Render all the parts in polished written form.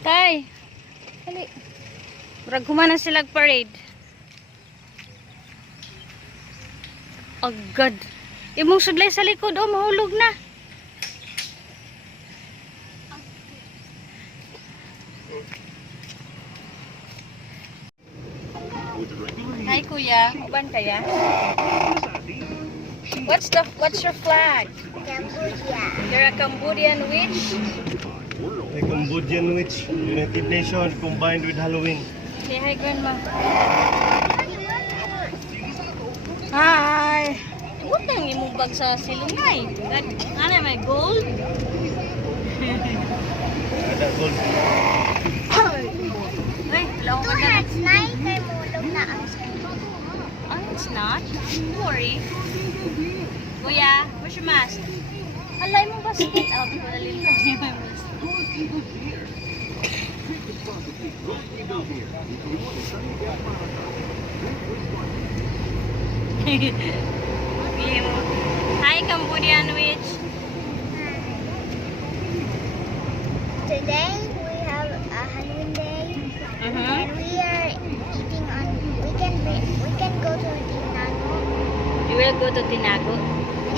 Tay. Dali. Murag humana sila parade. Agad. Imong sudlay sa likod oh, mahulog na. Hi kuya, uban kaya? What's your flag? Cambodia. You're a Cambodian witch? A Cambodian witch, United Nations combined with Halloween. Say hi grandma. Hi. Huwag nang imubag sa silungay. Ano may gold? Ada gold. Ay, laong Two ka na. hearts na kay mulog na ang Oh, it's not. Don't worry. Kuya, where's your mask? Alay mo ba sit out? Malalil ka niya may mask. Hi, Cambodian witch. Today we have a Halloween day and we are eating on we can go to Tinago You will go to Tinago,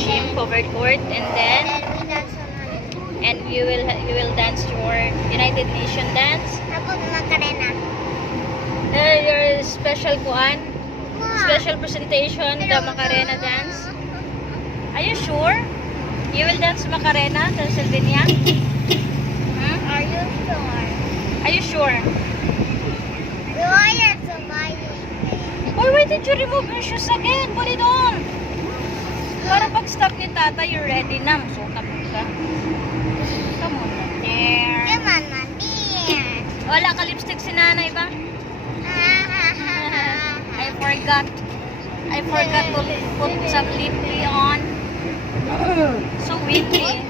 gym, covered court, and then we dance on Halloween. and you will dance your United Nation dance. Ako Macarena. Your special kuan, special presentation, the Macarena dance. Are you sure? You will dance Macarena to Slovenia? Are you sure? Are you sure? Why are smiling? Boy, why did you remove your shoes again? Put it on. Para pag stop ni tata, you're ready na. Suot na ka. Come on, there. Come on, my dear. Wala ka lipstick si nanay ba? I forgot. I forgot to put some lip on. So windy.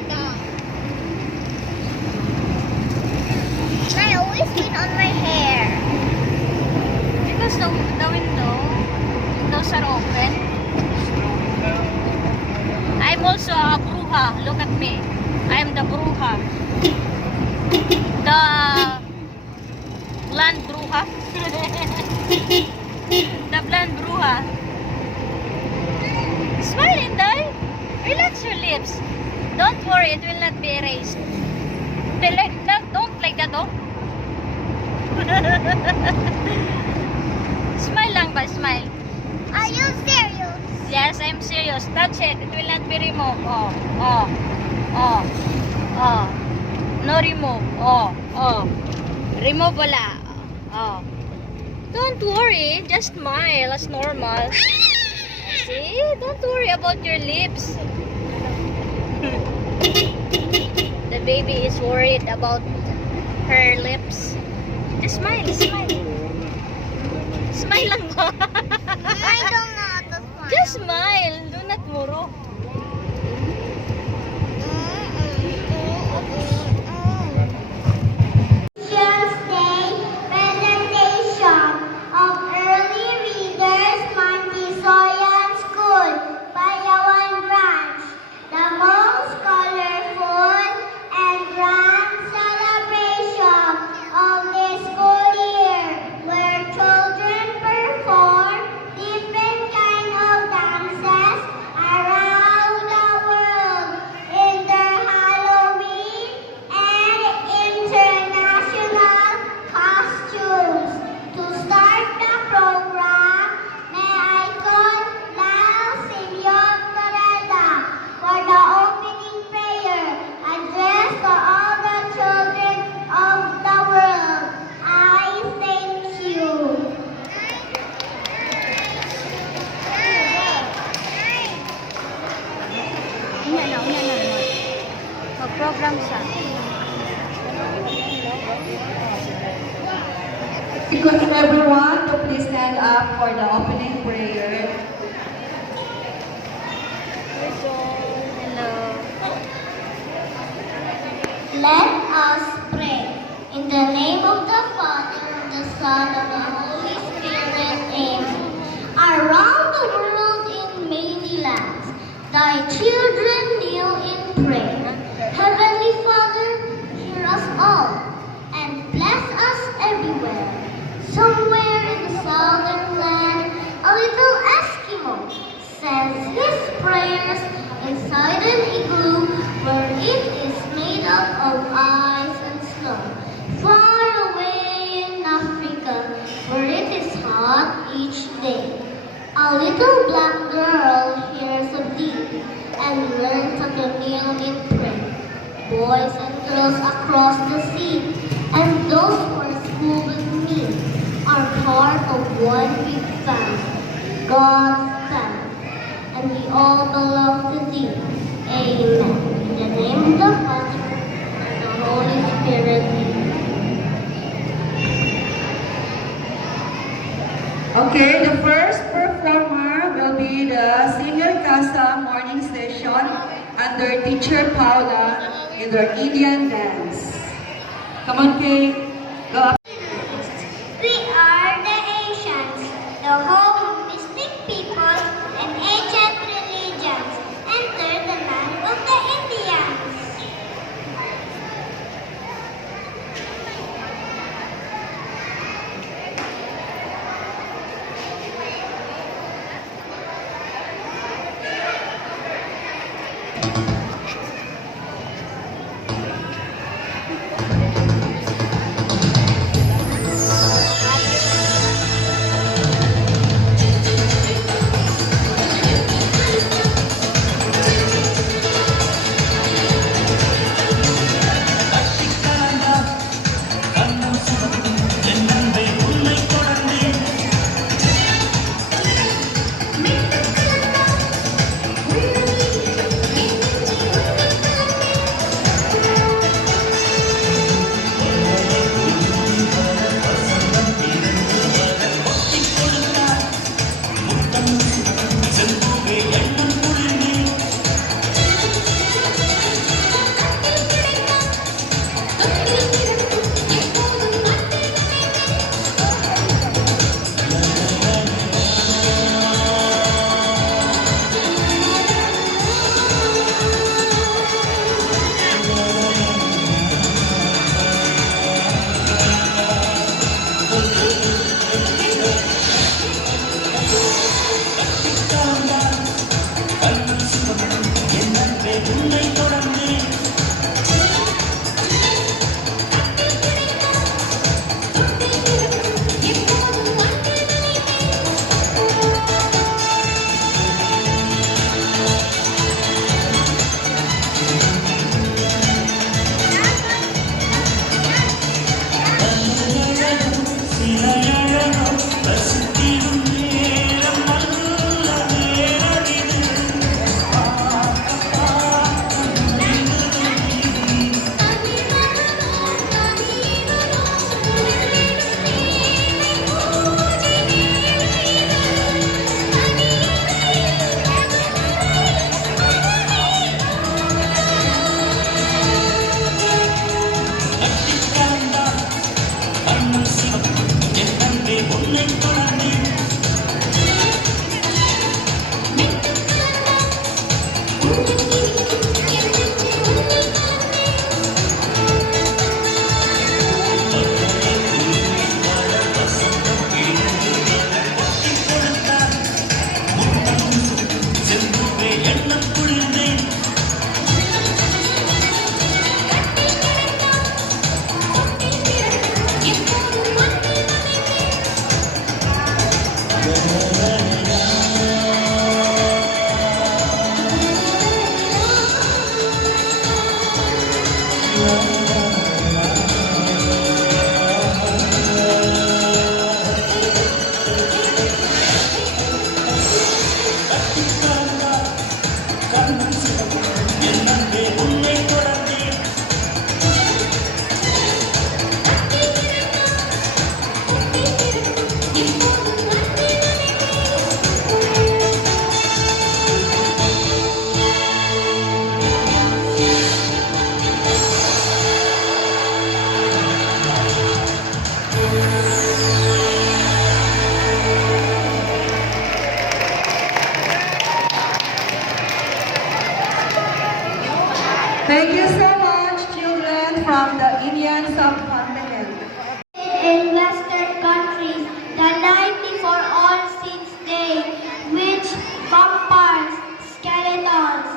I always put on my hair. Because the windows are open. I'm also a bruja. Look at me. I'm the bruja. The blonde bruja. The blonde bruja. Smile, Inday. Relax your lips. Don't worry, it will not be erased. Don't like that, oh. Smile lang ba? Smile. Are you serious? Yes, I'm serious. Touch it. It will not be removed. Oh, oh, oh, oh. No remove. Oh, oh. Remove wala. Oh. Don't worry. Just smile as normal. See? Don't worry about your lips. The baby is worried about her lips. Just smile. Smile. Smile lang ba? I don't know how to smile. Just smile. Do not muro. Teacher's Day presentation of early readers Montessorian School, Palawan Branch. The most colorful and grand celebration of the school year, where children perform different kinds of dances around the world in their Halloween and international costumes. To start the program, may I call Lyle Senior Corella for the opening prayer addressed to all the children of the world. I thank you. Una na. Mag-program siya. Request everyone to please stand up for the opening prayer. Hello. Let us pray. In the name of the Father, the Son, and the Holy Spirit. Amen. Around the world in many lands, thy children kneel in prayer. Heavenly Father, hear us all, and bless inside an igloo where it is made up of ice and snow. Far away in Africa, where it is hot each day. A little black girl hears a beat and learns how to kneel in prayer. Boys and girls across the sea, and those who are school with me, are part of one big family, God's family, and we all belong to Thee. Amen. In the name of the Father, and the Holy Spirit. Amen. Okay, the first performer will be the Senior Casa morning session under Teacher Paula in their Indian dance. Come on, Kay. Go up. We are the Asians, the home of mystic people and ancient religions. Enter the land of the Indians. Thank you so much, children from the Indian subcontinent. In Western countries, the night before All Saints' Day, which vampires, skeletons,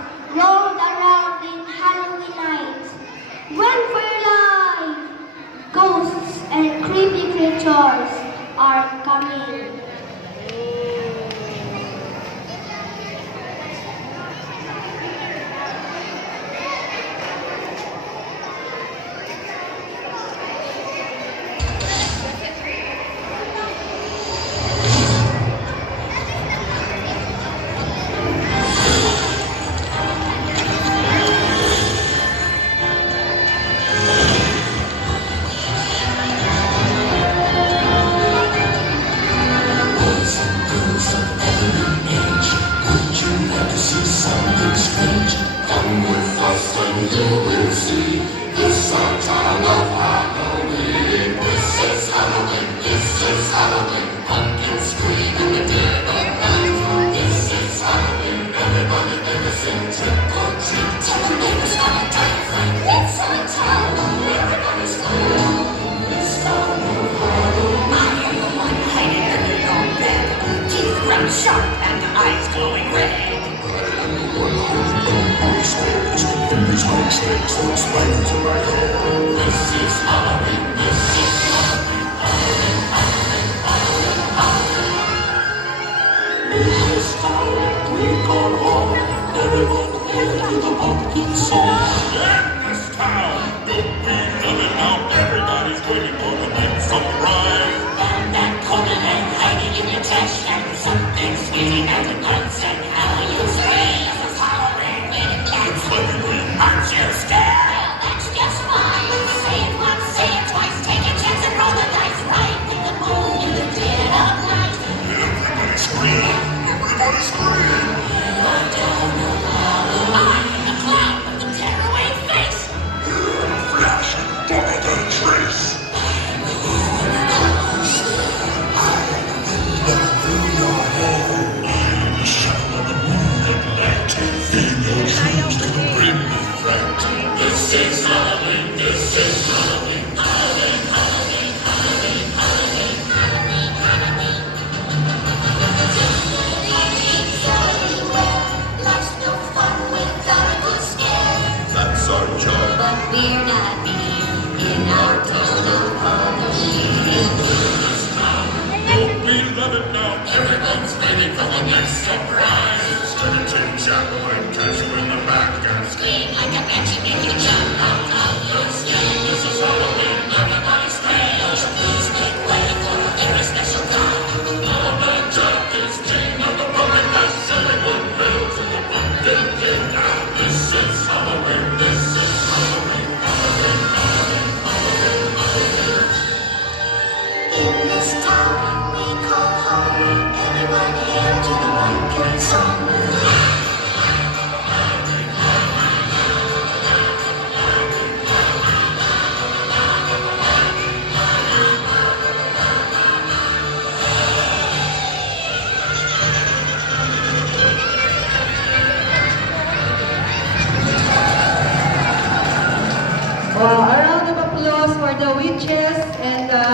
Wow, a round of applause for the witches and the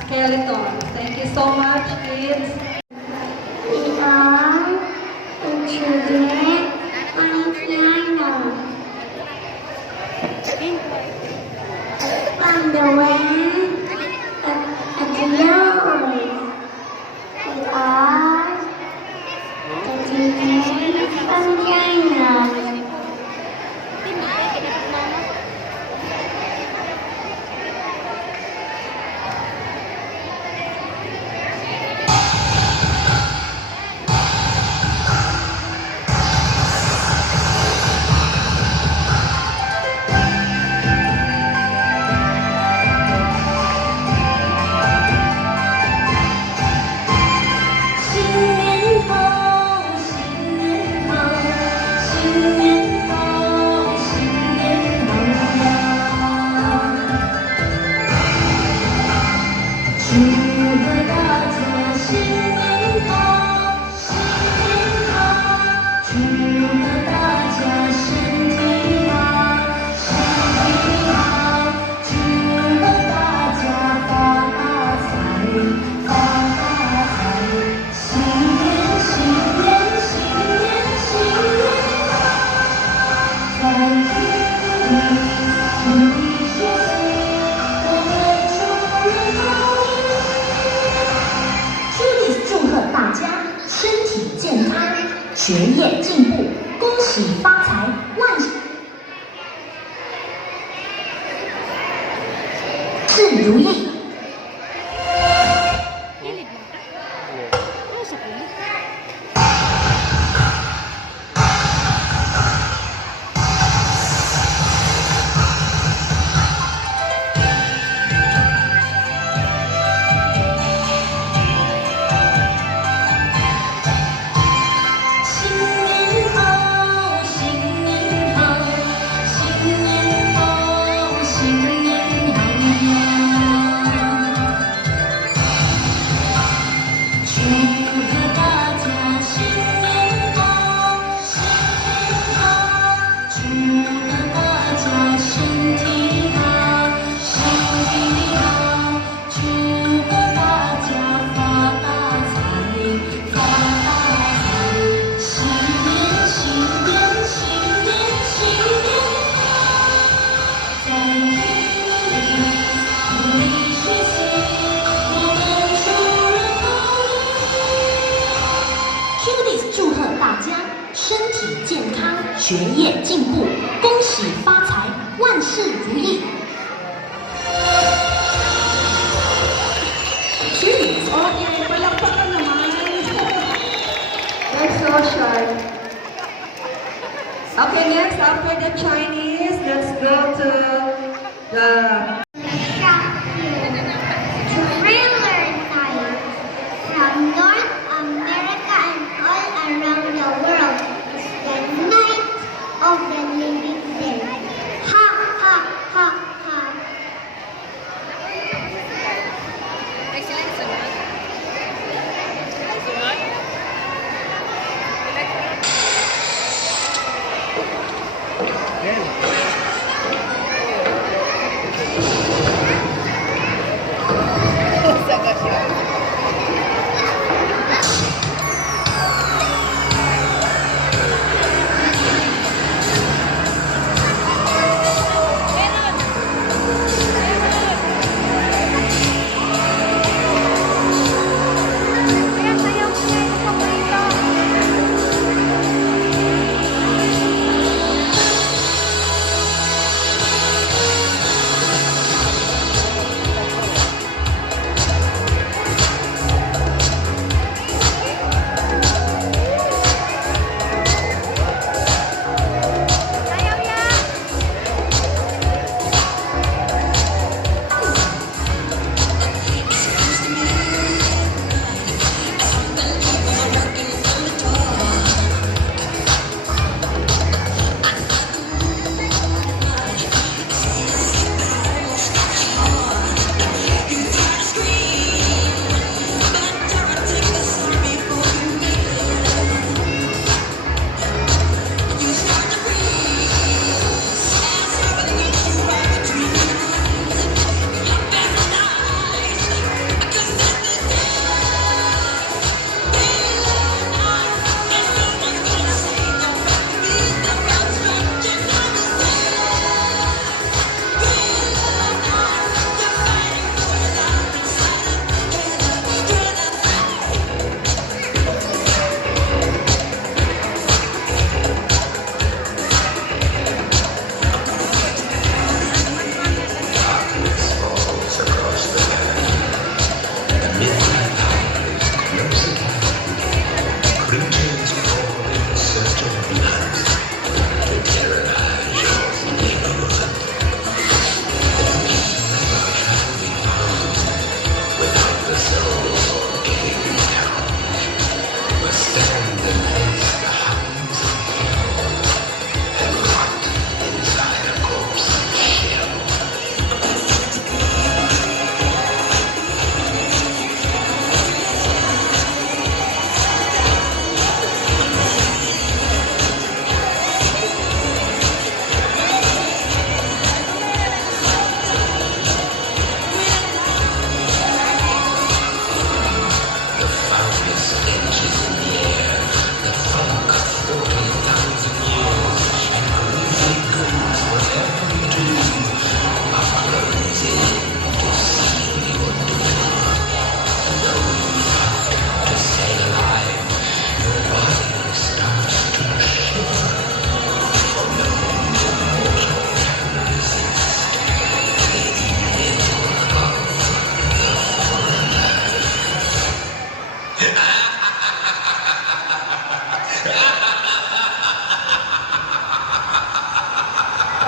skeletons. Thank you so much, kids. We are the children on piano. On the wind at the noise. We are the children from China.学业进步，恭喜发财，万事如意。喜发财，万事如意。Cheers! Okay, palakpakan naman. That's so shy. Okay, next, after the Chinese, let's go to the... Thriller night from North America and all around the world is the night of the living dead. Ha ha ha ha. Ay, sila yung sunod. Ay, sunod?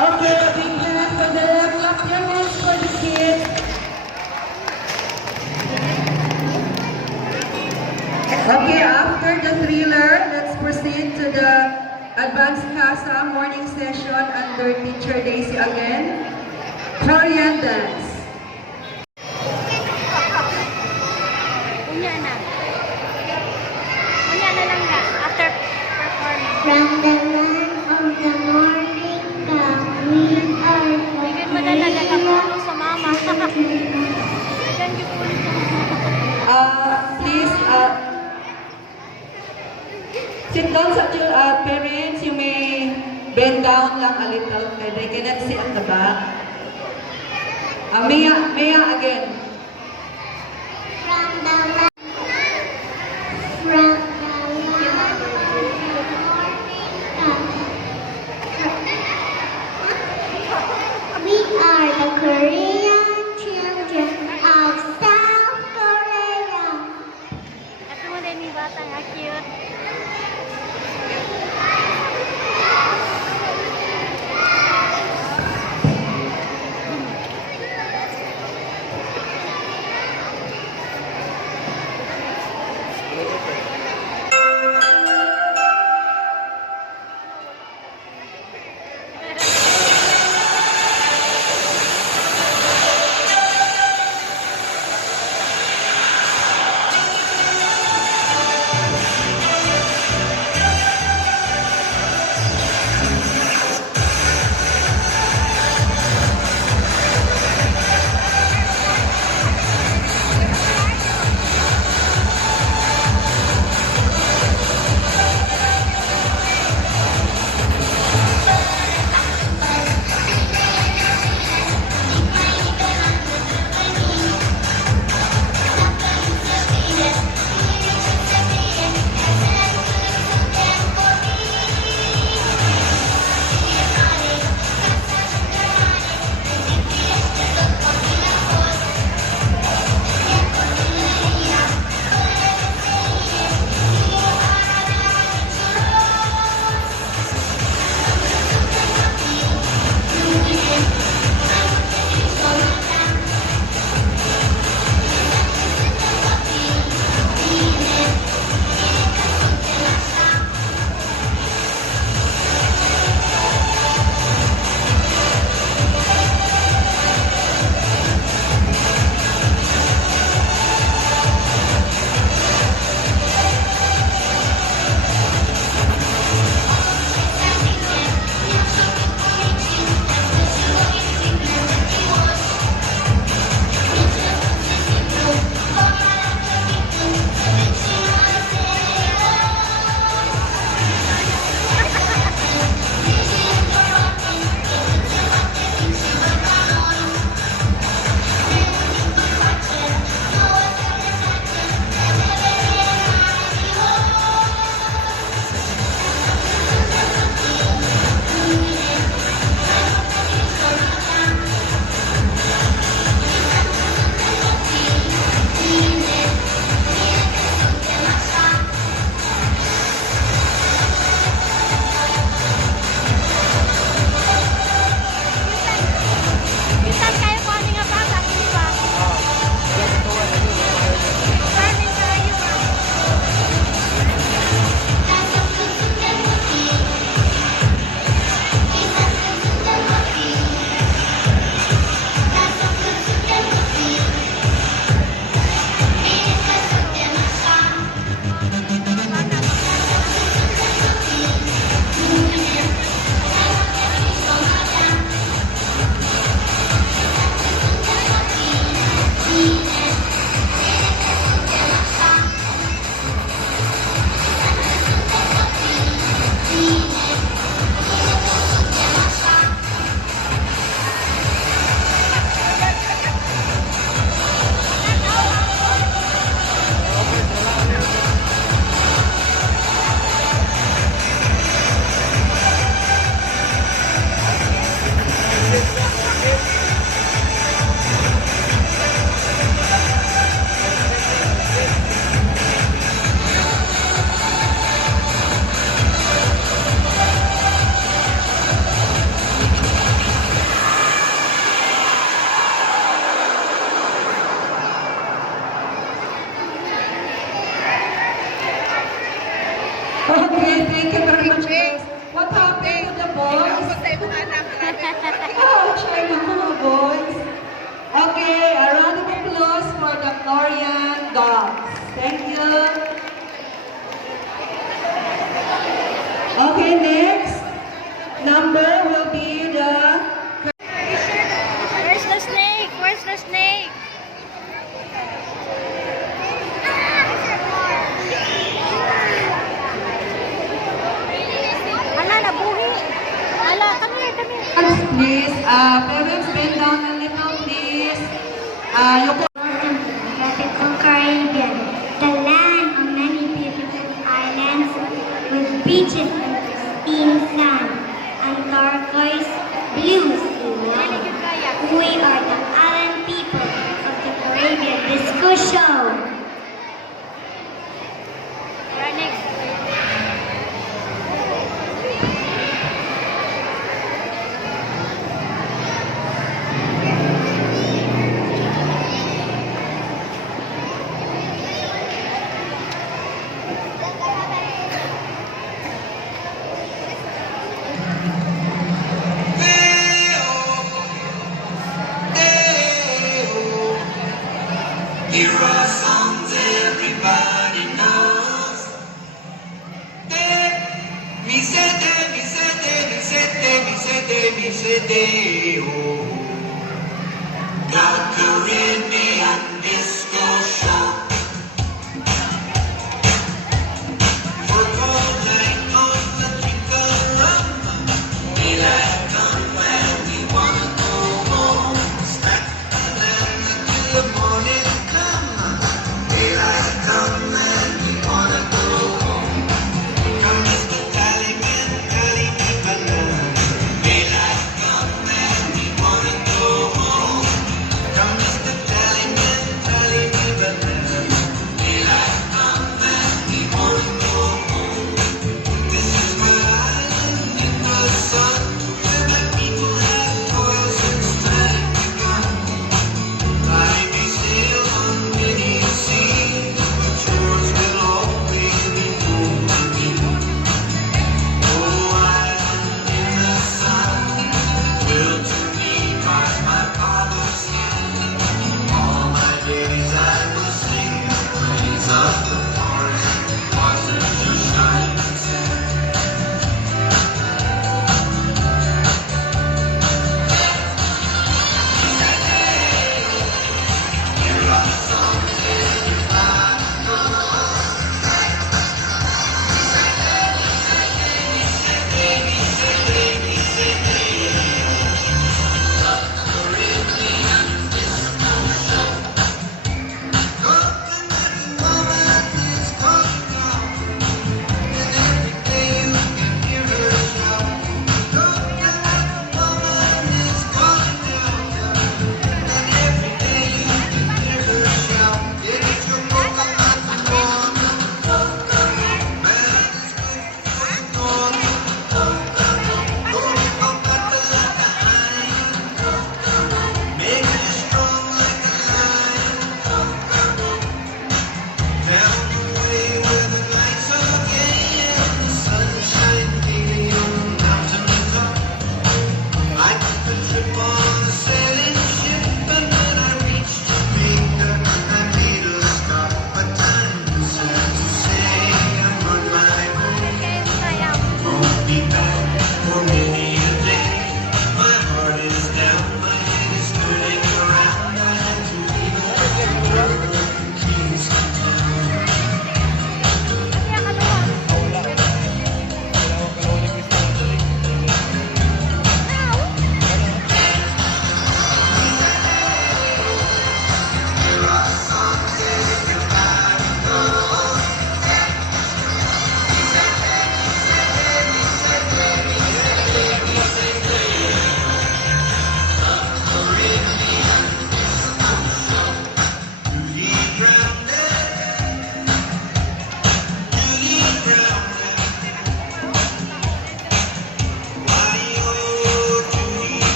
Okay, a big hand for them. Clap your hands for the kids. Okay, after the thriller, let's proceed to the advanced CASA morning session under Teacher Daisy again. Korean dance. Unya na. Unya na lang na. After performance. From the land of the morning come, we are Bigyan mo na nagkakatulong sa mama. Bigyan niyo po sa mama. Please, sit down sa parents. You may bend down lang a little. They cannot see at the back. Mia again. from the land. From the land of the morning come. Yung Welcome to the tropical Caribbean, the land of many beautiful islands with beaches and pristine sand and turquoise blue sea water. We are the island people of the Caribbean Disco Show. Running. Here are songs everybody knows. Mi sete, mi sete, mi sete, mi sete, mi sete, oh. The Caribbean Disco Show. For cold night on the drink of rum. Daylight come when we wanna go home. Stack the land until the morning come. Daylight come when we wanna go home. Come Mr. Tallyman, tally me banana. Daylight come when we wanna go home. Come Mr. Tallyman, tally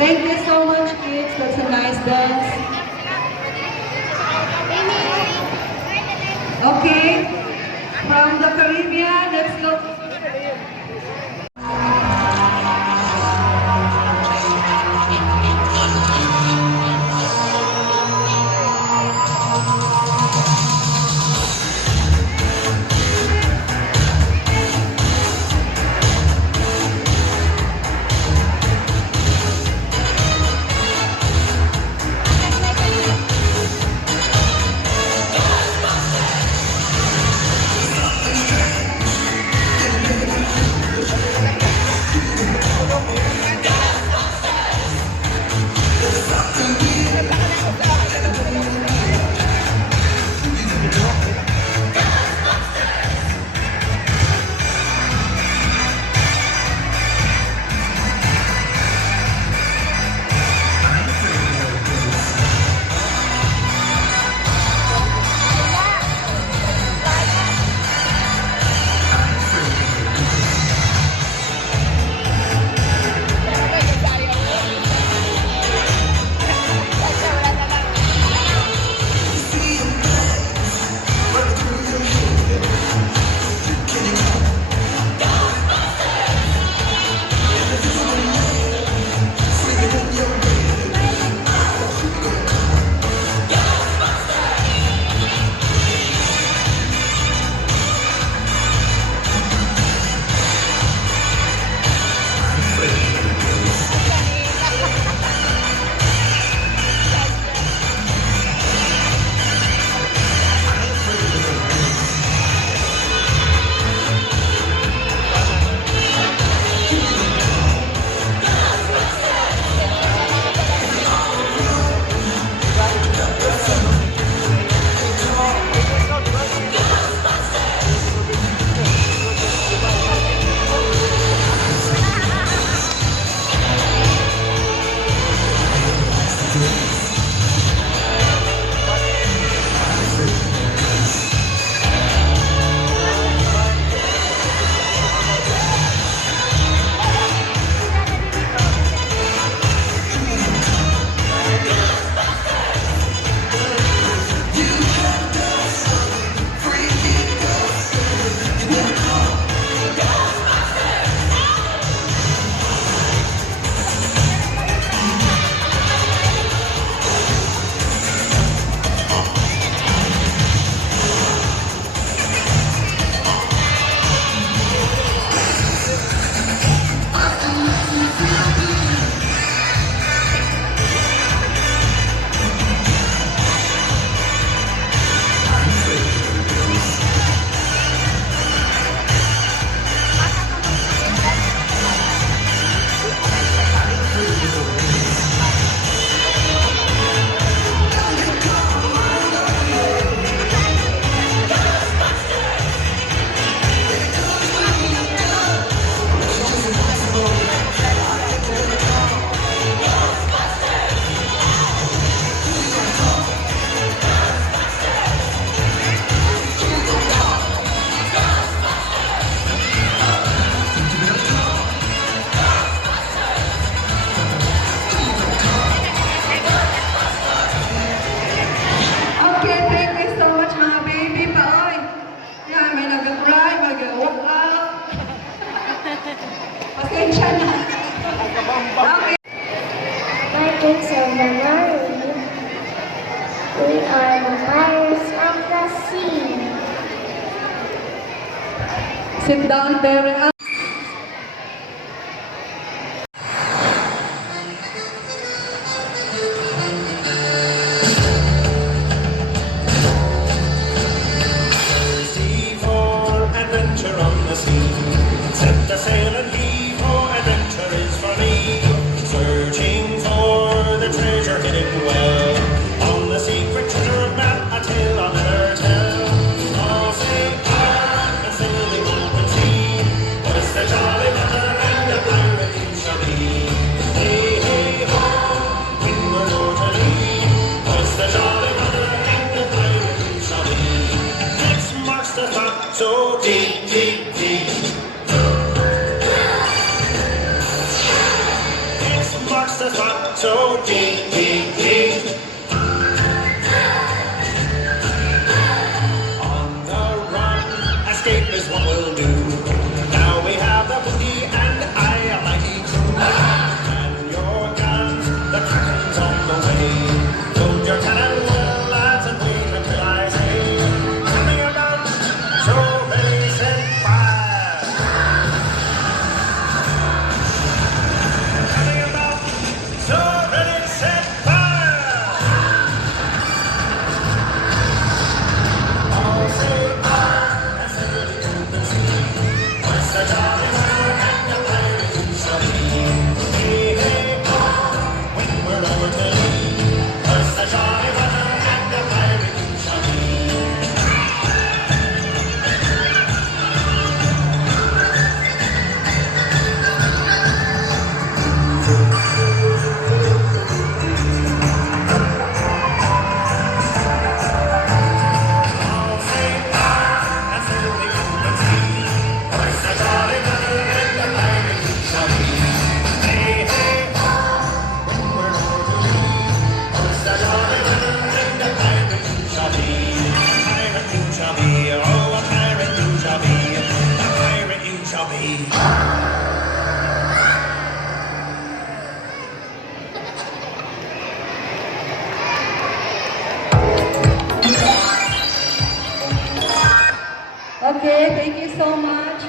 Thank you so much, kids. That's a nice dance. Okay, from the Caribbean, let's look. Vikings of the Marine, we are the pirates of the sea. Sit down, Tere. Sea for adventure on the sea. Set the sail and heave, for adventure is for me. Searching for the treasure hidden well. On the secret treasure map, a tale I'll never tell. All say ah, and sailing open sea. Hoist the jolly banner and a pirate you shall be. Hey, hey, ho, when we're northerly. Hoist the jolly banner and a pirate you shall be. Next marks the spot, so deep, deep, deep. Next marks just a spot, so G, G, G. On the run, escape is what we'll do. Now we have the booty and I am mighty crew. And your guns, the Kraken's on the way. Load your cannon, well, lads, and wait until I say, coming your guns, so ready, set, fire. Coming your guns, so ready, set, fire. All say fire, and say the open sea. What's the jolly weather and the pirate who shall be? Hey, hey, ho, when we're over to lee. What's the jolly weather and the pirate who shall be? All say fire, and say the open sea. What's the jolly weather and the pirate who shall be? Hey, hey, ho, when we're over to lee. What's the jolly weather and the pirate who shall be? A pirate you shall be, oh, a pirate you shall be, a pirate you shall be. Okay, thank you so much.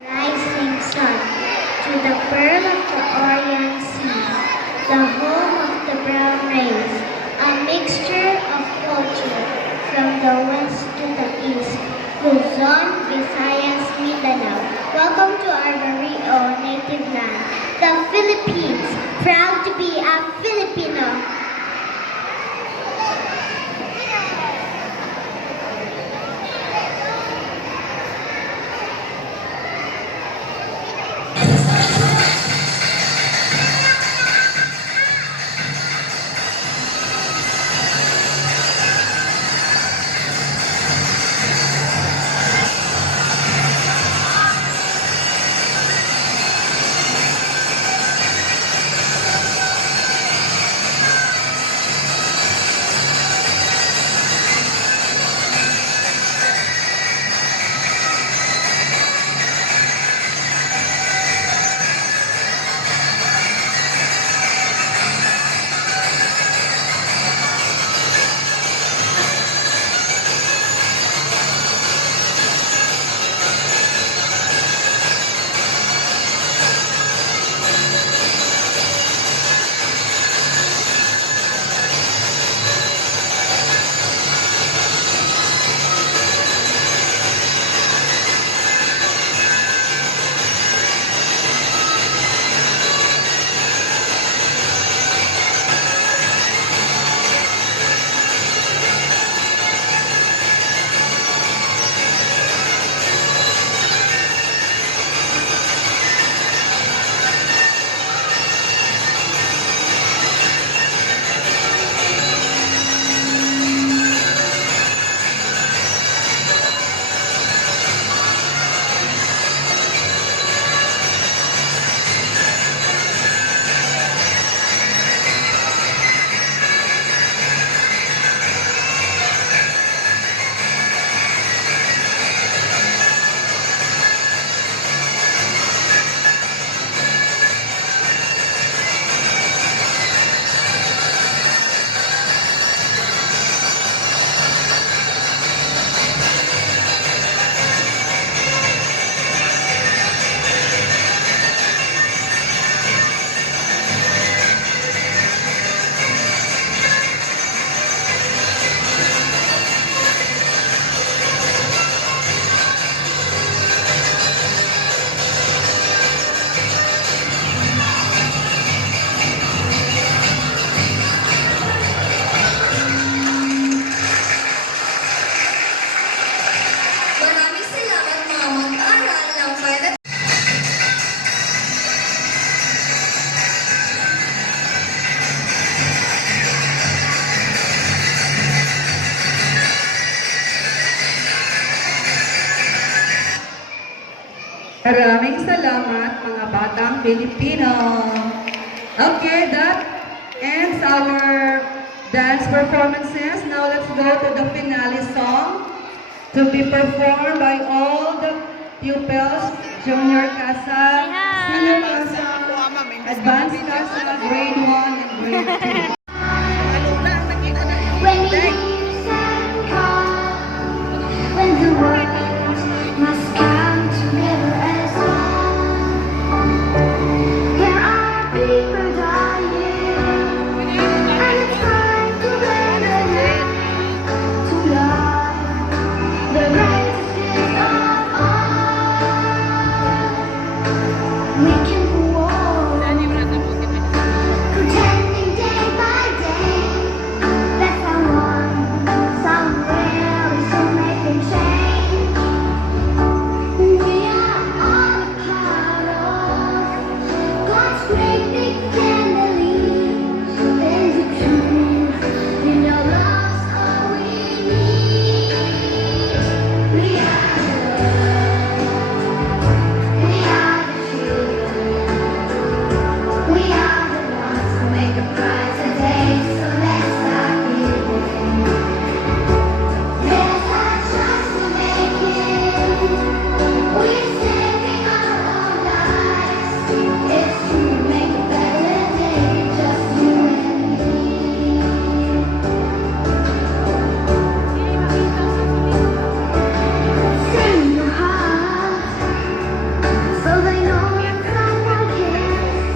Rising sun, to the pearl of the Orient Sea, the home of the brown race, a mixture of culture from the west to the east, Luzon, Visayas, Mindanao. Welcome to our very own native land, the Philippines. Proud to be a Filipino. Maraming salamat mga batang Pilipino. Okay, that ends our dance performances. Now let's go to the finale song to be performed by all the pupils, Junior Casa, Senior Casa, Advanced Casa, Grade 1 and Grade 2. When the leaves fall, when the world must come together as one, there are people dying, and it's time to lend a hand to love, the greatest gift of all. We can go on, pretending day by day. That someone, somewhere will soon make a change. We are all a part of God's great big family. There's a truth, you know love's all we need. We are the love, we are the children, we are the ones who make a brighter day. So let's start giving. There's our chance to make it. We're saving our own lives. It's true, make a better day, just you and me. Sing your heart, so they know someone cares,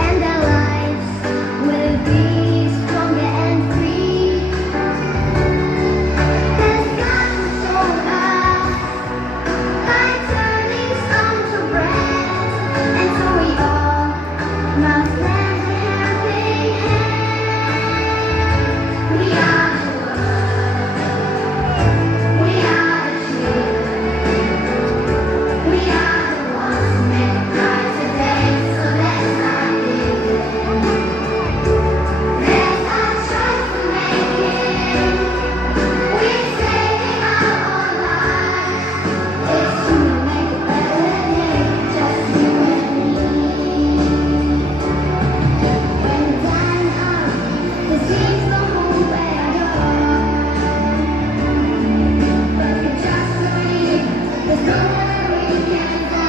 and their lives will be stronger and free. There's God who showed us by turning stone to bread, and so we all must lend a helping hand. We are the world, we are the children, we are the ones who make a brighter day. So let's start giving. There's our choice to make it. We're saving our own lives. It's true, make a better day, just you and me. When the time comes, there seems no hope at all. But we just believe there's nowhere we can go.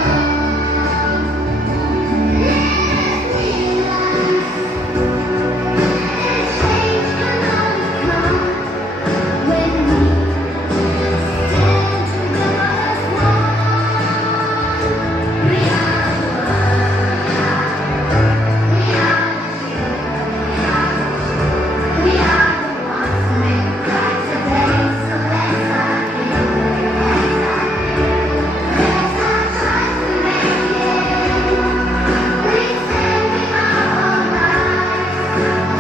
Let's realize that change can only come when we stand together as one. We are the world, we are the children, we are the ones who make a brighter day. So let's start giving. There's our choice to make it. We're saving our own lives.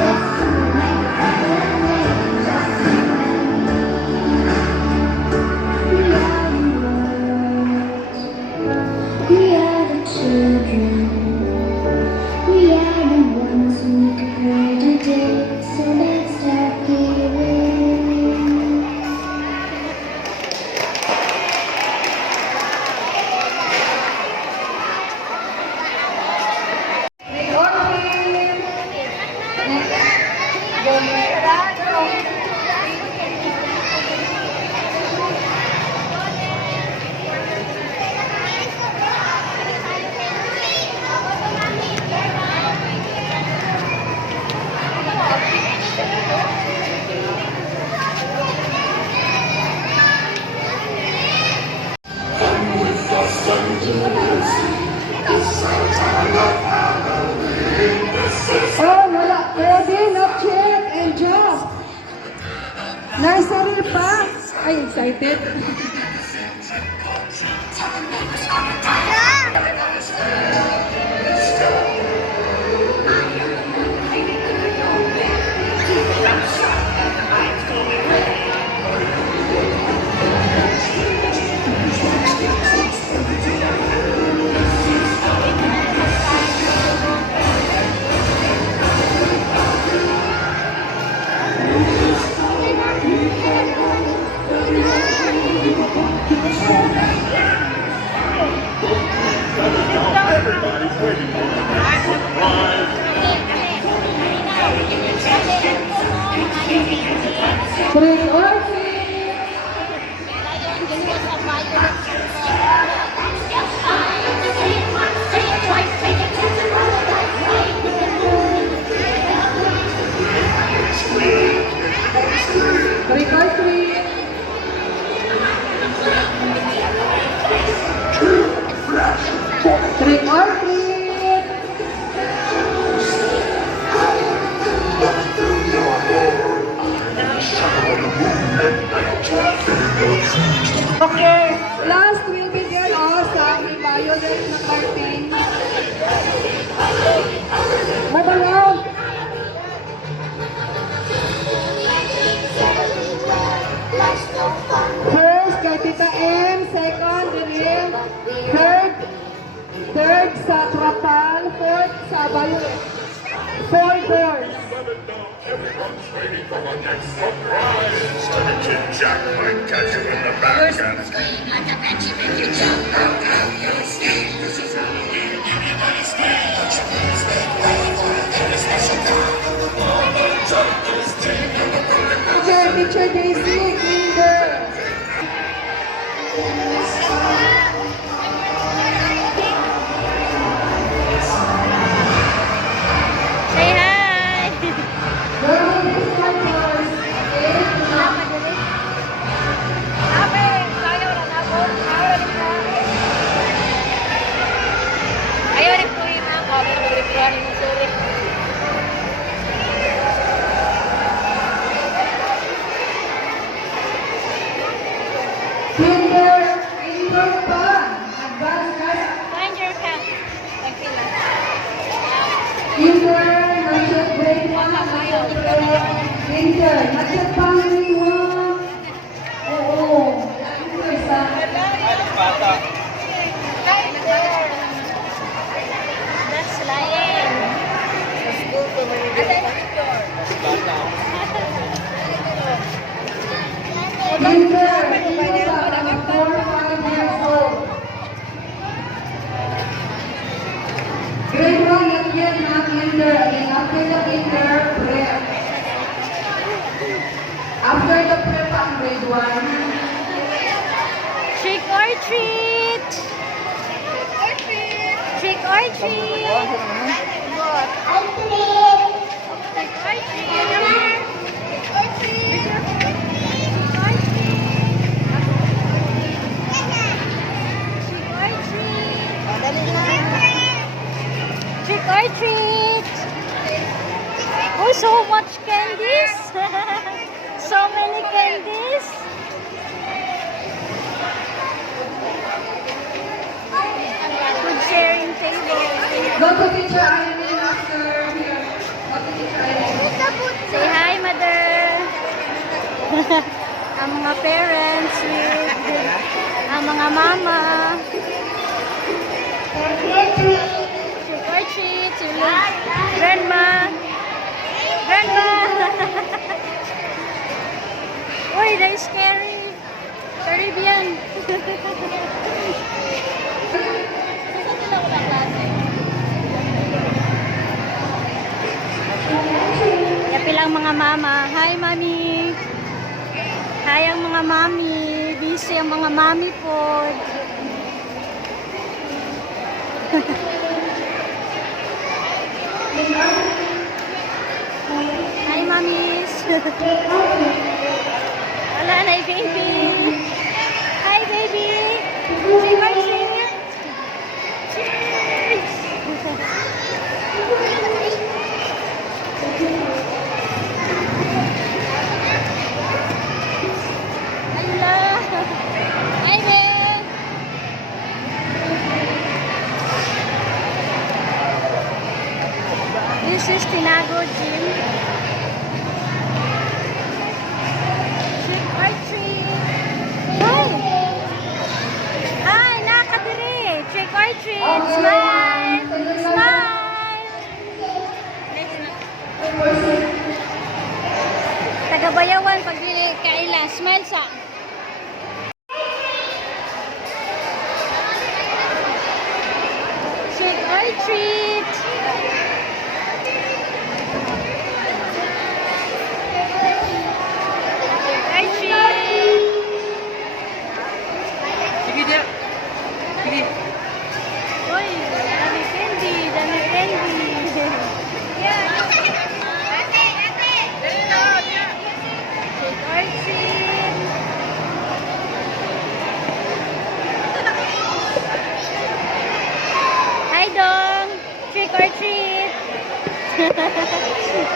It's true, make a better day, just you and me. We are the world, we are the children, we are the ones who make a brighter day. So let's start giving. Oh, wala. Pwede, not check and job. Nursery pa. Ay, excited. Thank you. Trick or treat! Trick or treat! Trick or treat! Okay, last will be there sa may violet na curtain. Move around! First, kay Tita M. Second, Daniel. Third sa Trapal. Fourth sa Violet. 4 doors. Everyone's waiting for the next surprise. Chit Jack might catch you in the back and scream like a bitch and make you jump out of your skin. This is Halloween, everybody's dead. Please make way for a very special guy. All the jokers take a look at Teacher Daisy, Kinder. Say hi! There will be 4 doors. Ayaw rin po yun ako. Ayaw rin po yun ako. Sorry. Kinder, Kinder pa. Advance ka. Find your cat. Tagpila. Kinder, nasa grade 1. Kinder, nasa family 1. Oo. Kinder sa... That's lying. Kinder, Kinder sa 4-5 years old. Grade 1 not yet na Kinder. And after the Kinder, prep. After the prep ang grade 1. Trick or treat. Trick or treat. I play. Trick or treat. Trick or treat. Oh, so much candies. So many candies. Good sharing table. Go to teacher Irene after here. Go to teacher Irene. Say hi, mother. Ang mga parents with ang mga mama. Trick or treat. Grandma. Grandma. Uy, they're scary. Caribbean. Yapi lang mga mama. Hi, mami. Hi, ang mga mami. Busy ang mga mami po. Hi, mamis. Wala na, baby. Hi, baby. Say bye, sing. Cheers. Hello. Hi, babe. This is Tinago Gym. Trick or treat. Hi. Hi, nakadiri. Trick or treat. Smile. Smile. Tagabayawan pag kaila. Smile sa. Trick or treat. Trick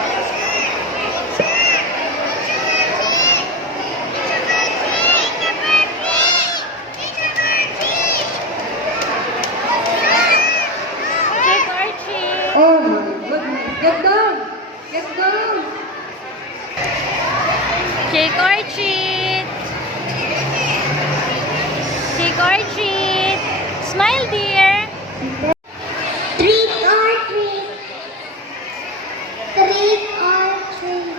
or treat. Oh my goodness. Get down. Get down. Trick or treat. Trick or treat. Smile, dear. Trick or treat. Trick or treat.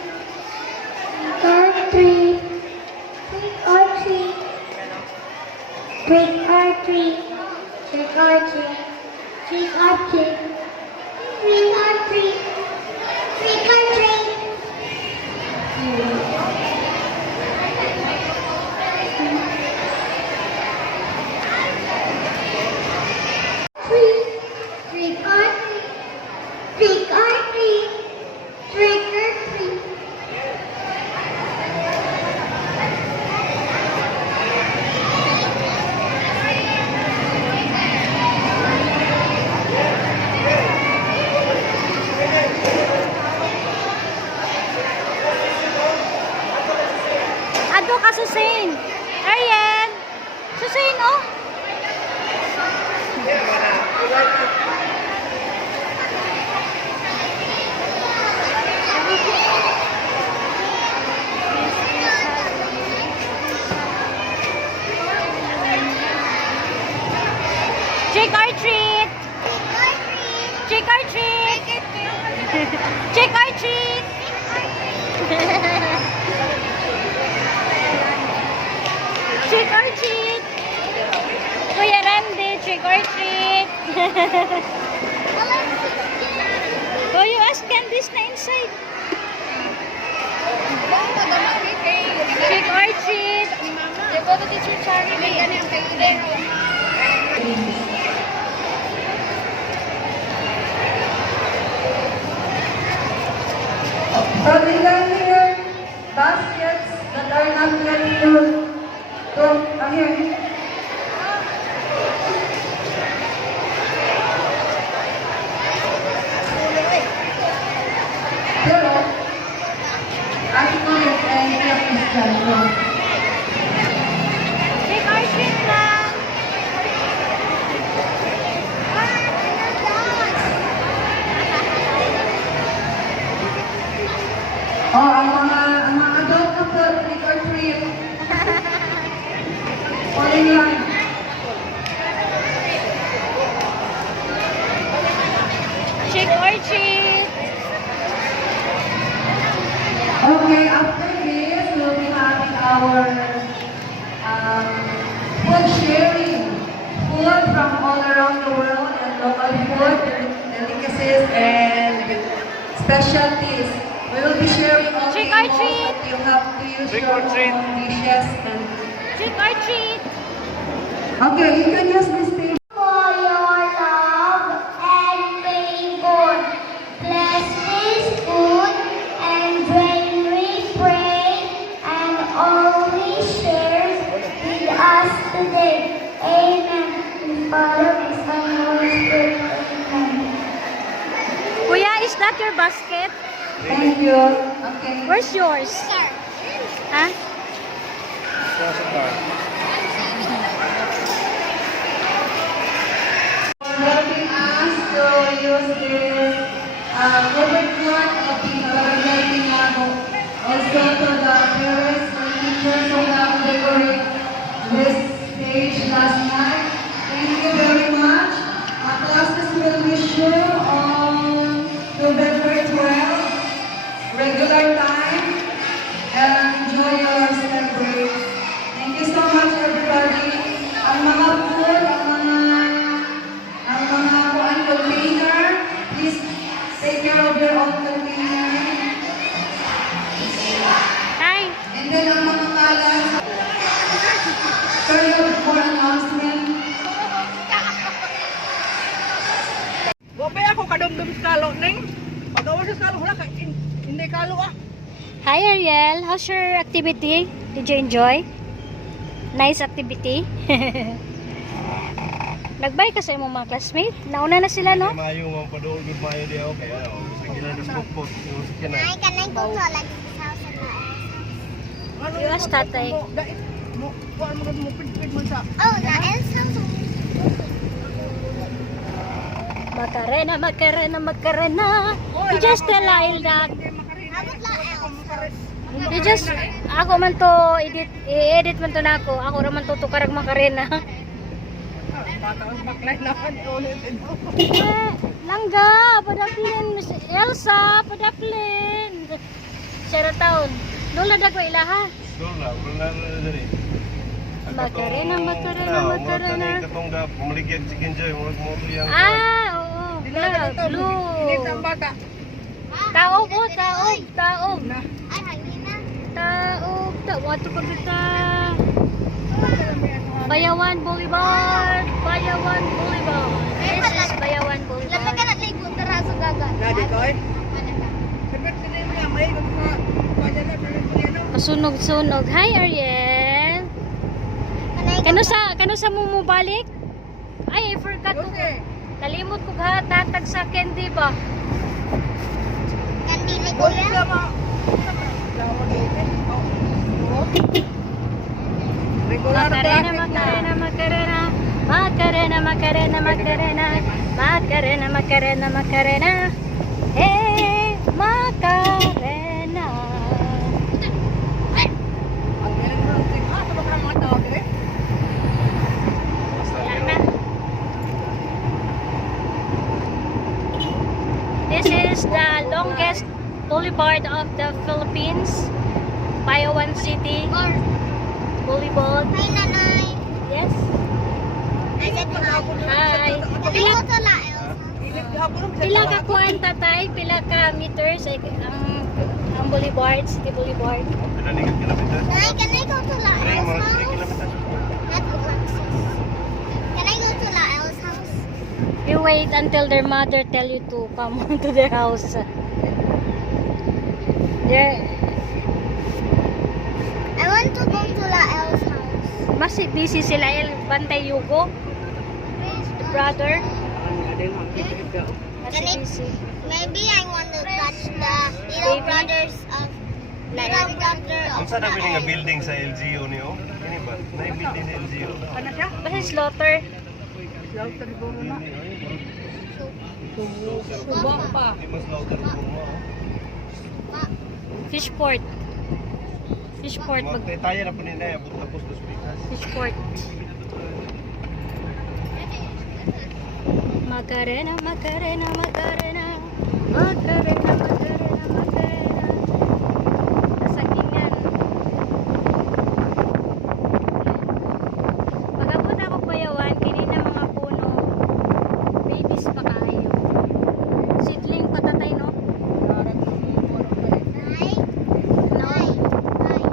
Trick or treat. Trick or treat. Trick or treat. Trick or treat. Trick or treat. Trick or treat. Trick or treat. Trick or treat. Trick or treat. Ado ka, Susain. Ariel. Susain, oh. Trick or treat. Trick or treat. Trick or treat. Trick or treat. Kuya Randy, trick or treat. Oh, you ask Candice na inside. Trick or treat. From here, baskets that are not yet filled. Come here. Pero, ating mga ay Christian. Trick or treat lang. Oh, ang mga adult na po, trick or treat. Falling line. Trick or treat. Okay, after this, we'll be having our food sharing. Food from all around the world and local food, delicacies, and specialties. We will be sharing all Trick or tables treat. that you have to use Trick your or treat. own dishes. And Trick or treat. okay, you can use this table. For your love and favor, bless this food and drink we pray and always share with us today. Amen. In Father, and Son, and Holy Spirit. Amen. Kuya, is that your basket? Thank you. Okay. Where's yours? Huh? Helping us to use this covered part of the Barangay Tinago. Also to the parents and teachers who have decorated this stage last night. Thank you very much. Our classes will be sure on November 12, regular time, and enjoy your celebrate. Thank you so much, everybody. Ang mga food, ang mga kuan container, please take care of your own container. Hi. And then ang mga kalat, turn up for announcement. Wapay ako kadumdum sa kalo, Neng. Pag-awa sa kalo, wala ka, hindi kalo ah. Hi, Ariel. How's your activity? Did you enjoy? Nice activity? Nagbay ka sa imong mga classmate? Nauna na sila, no? Mayo mga padool, good mayo di ako. Kaya ano, sige. Gila na spokpok. Yung sakyan na. Can I go to Alex's house and Ano Iwas, mo, tatay. dait mo, kuan mo mo pid mo sa. Oh, the Elle's house. Macarena, Macarena, Macarena. You just tell that. How about the Elle's? You just, ako man to, i-edit man to na ako. Ako raman to tukarag Macarena. Bata baklay na kan ulit. Langga, padaplin. Miss Elsa, padaplin. Sheraton. Lola dagwa ilaha. Wala na dari. Macarena, Macarena, Macarena. Katong da pumaligyan si Kenjoy, mga moto yang. Oo. Blue. Init ang bata. Taog, taog, taog. Ay, hangin na. Taog, taog. Wato pa kita. Bayawan Boulevard. Bayawan Boulevard. This is Bayawan Lasa ka Boulevard. na ligo tara sa gaga. Na dito eh. Sabi ko din niya may mga padala pero Kasunog-sunog. Hi, Ariel. Kano sa mo balik? Ay, I forgot ko. Kalimot ko ha, tatag sa candy ba? Kandi ni kuya. Macarena, Macarena, Macarena. Macarena, Macarena, Macarena. Macarena, Macarena, Macarena. Hey, Macarena. Ayan na. This is the longest boulevard of the Philippines. Bayawan City Boulevard. Hi, nanay. Yes. I said hi. Hi. Can I go to La Elle's? Pila ka kuan tatay? Pila ka meters ay ang boulevard, City Boulevard? Pila ni kilometers? Nanay, can I go to La Three Elle's mga 3 house? kilometers. That's Alexis. Can I go to La Elle's house? You wait until their mother tell you to come to their house. There, I want to go to La Elle's house. mas busy sila bantay Yugo, the brother. Mas Can I- busy. Maybe I want to touch the little Baby? brothers of little brother of Unsa na La pili nga Elle's. building sa LGU niyo? Kini ba? Na building sa LGU. Ano siya? Basta slaughter. Slaughter siguro na. Subong pa. Di mas slaughter ko mo. Fishport. Fishport. Magtaya na po nila abot tapos dos pikas. Fishport. Macarena, Macarena, Macarena. Macarena, Macarena, Macarena. Kasagingan. Pag-abot ako Bayawan, kini na mga puno. Babies pa kayo. Seedling patatay, no? Nay, No. nay, nay.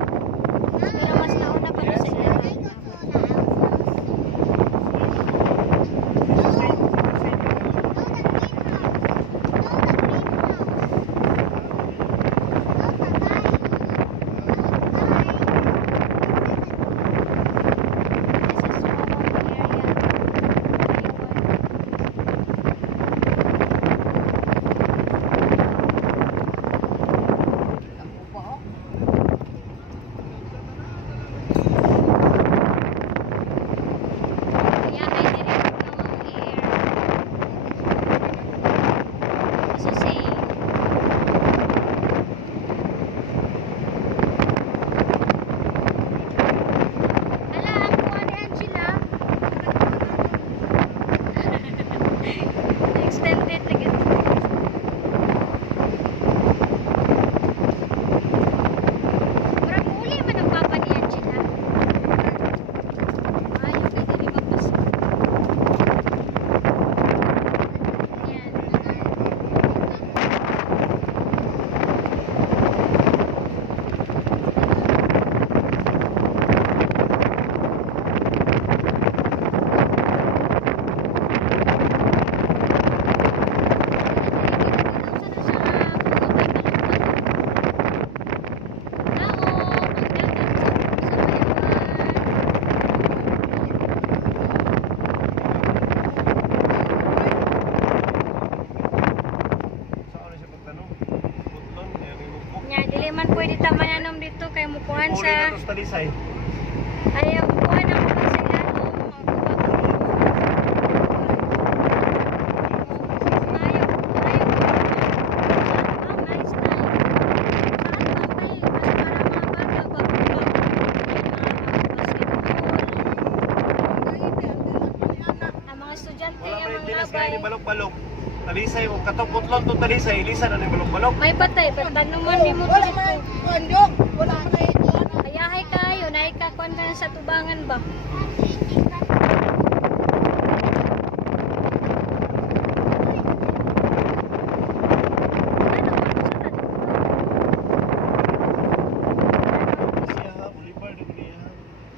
Pero mas nauna pa to sa Can I ilalim. go to La Elle's house? No, the green house. No, the green house. Dili man pwede ta mayanom dito kay mukuhan Uli na sa to sa Talisay. ayaw mukuhan ang mga sa ilalim. Ang mga estudyante Wala ang may mga tilas labay. kaya ni balok-balok. Talisay, kung katong-putlon to Talisay, ilisan na ni balok-balok. May patay, pagtanuman ni mo Wala dito. man kondok. Wala man ay Ayahay kayo, naikakuan ka na sa tubangan ba? Siya ha, Boulevard, niya.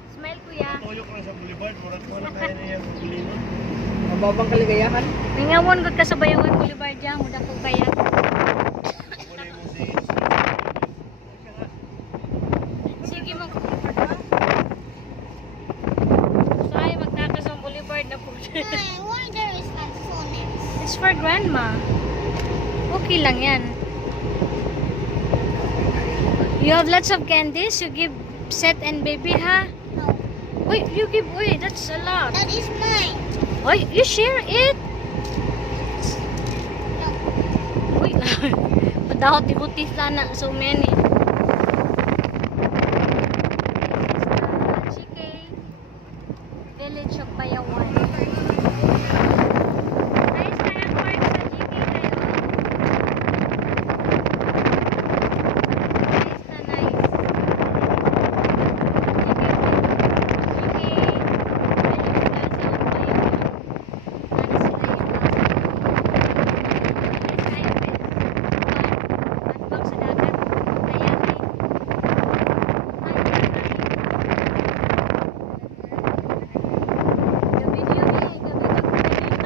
Smile kuya. Tuyok na sa Boulevard, murag mo na kaya niya kung bilino. mababang kaligayahan. Mingawon gud ka sa Bayawan Boulevard diyan, muda ko kaya. Wala mo si... Sige mo. Say magtakas ang Boulevard na po. Why there is like phonics? It's for grandma. Okay lang yan. You have lots of candies. You give Seth and baby, ha? No, Wait, you give. Wait, that's a lot. that is mine. Wait, you share it. Wait lang. Padahot ibutis sana. So many. GK Village of Bayawan. Nice na ang park sa GK ngayon. Nice na nice. GK Village Plaza of Bayawan. Nice na yung plaza. Nice highway. At bang sa dagat. Ayahay. The video ni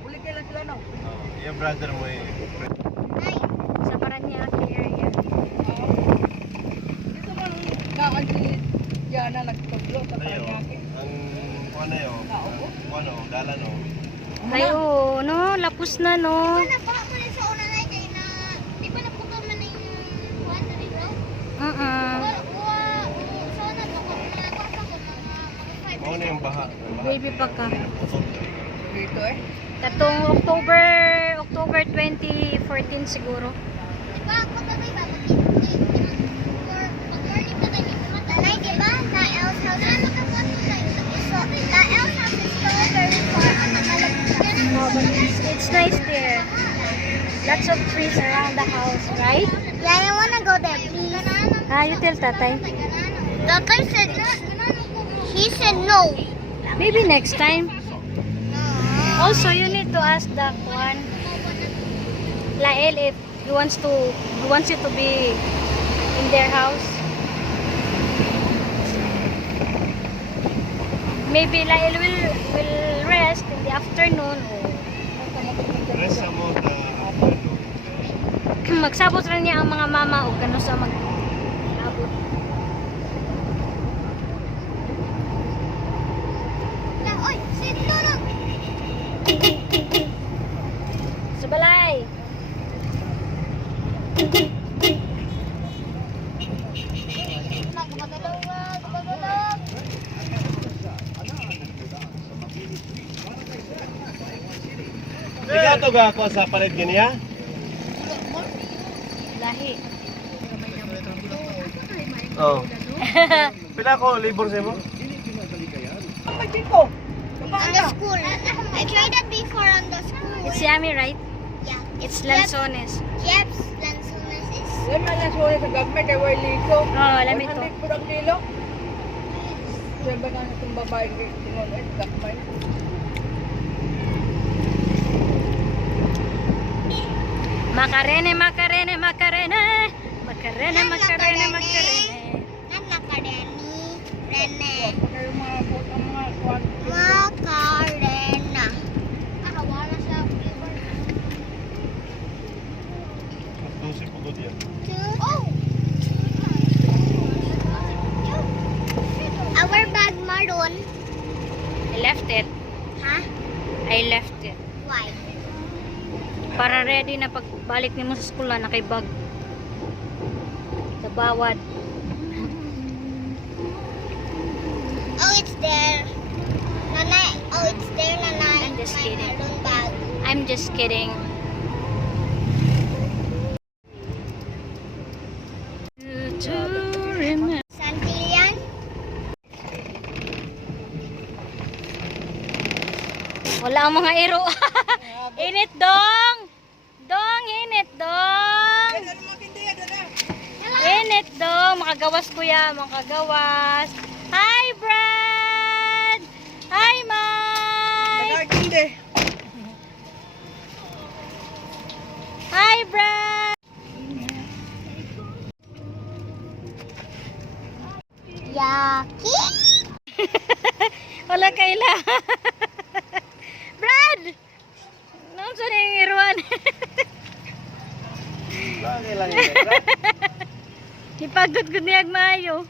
Uli kailan sila no? Yung brother mo eh. sa Paranaque area. Dito man kaan si Diana nagtublo sa Ayo, Paranaque. ang kuwan na yun. Ano, dalan o. Ay, oo, no? Lapos na, no? Nakuha ko rin sa una na kay na, di ba naputol man na yung kuwan na rin, no? Kuha, so nakuha ko na ko mga Ano na yung baha. Baby pa ka. Dito eh. Tatong October 2014 siguro. Diba ako tambay ba pag-morning pa tayo matalay, diba? Na El's house is the El's house is so very far on the No, but it's nice there. Lots of trees around the house, right? Yeah, I wanna go there, please. Ah, you tell tatay. Tatay said, he said no. Maybe next time. Also, you need to ask the one, Lael, if he wants you to be in their house. Maybe Lael will rest in the afternoon or Rest mo the afternoon. magsabot rin niya ang mga mama o kano sa mag-abot. Oy, sit down. Sa balay. Ikaw to ga ako sa pared ganiya? Lahi. Oo. Pila ko libur sa mo? Ang may chiko. On the school. I tried that before on the school. It's yummy, right? Yeah. It's lanzones. Yep, Lanzones is. Yan man lang suwa sa government ay way liko. Oh, lami to. 100 po ang kilo. Siya ba nga itong babae tingon eh, gakmay. Macarene, Macarene, Macarene. Macarene, Macarene, Macarene. Macarena. Rene. Kayo mga kwan. Macarena. Nakawala sa flavor. 12 pugod yan. Oh! Our bag maroon. I left it. Huh? I left it. Why? Para ready na pagbalik nimo sa school na nakay-bag. Sa bawat. Oh, it's there. Nanay. Oh, it's there, Nanay. I'm just My kidding. maroon bag. I'm just kidding. Santillan. Wala ang mga iro. Init dong. Dong, init dong. Init dong. Makagawas kuya, makagawas. Hi Brad. Hi Mike. Nagkakindi. Hi Brad. Yaki. Wala kaila. Brad. Nang sa ning iruan. Lagi lang yun. Ipagod ko niyag maayo.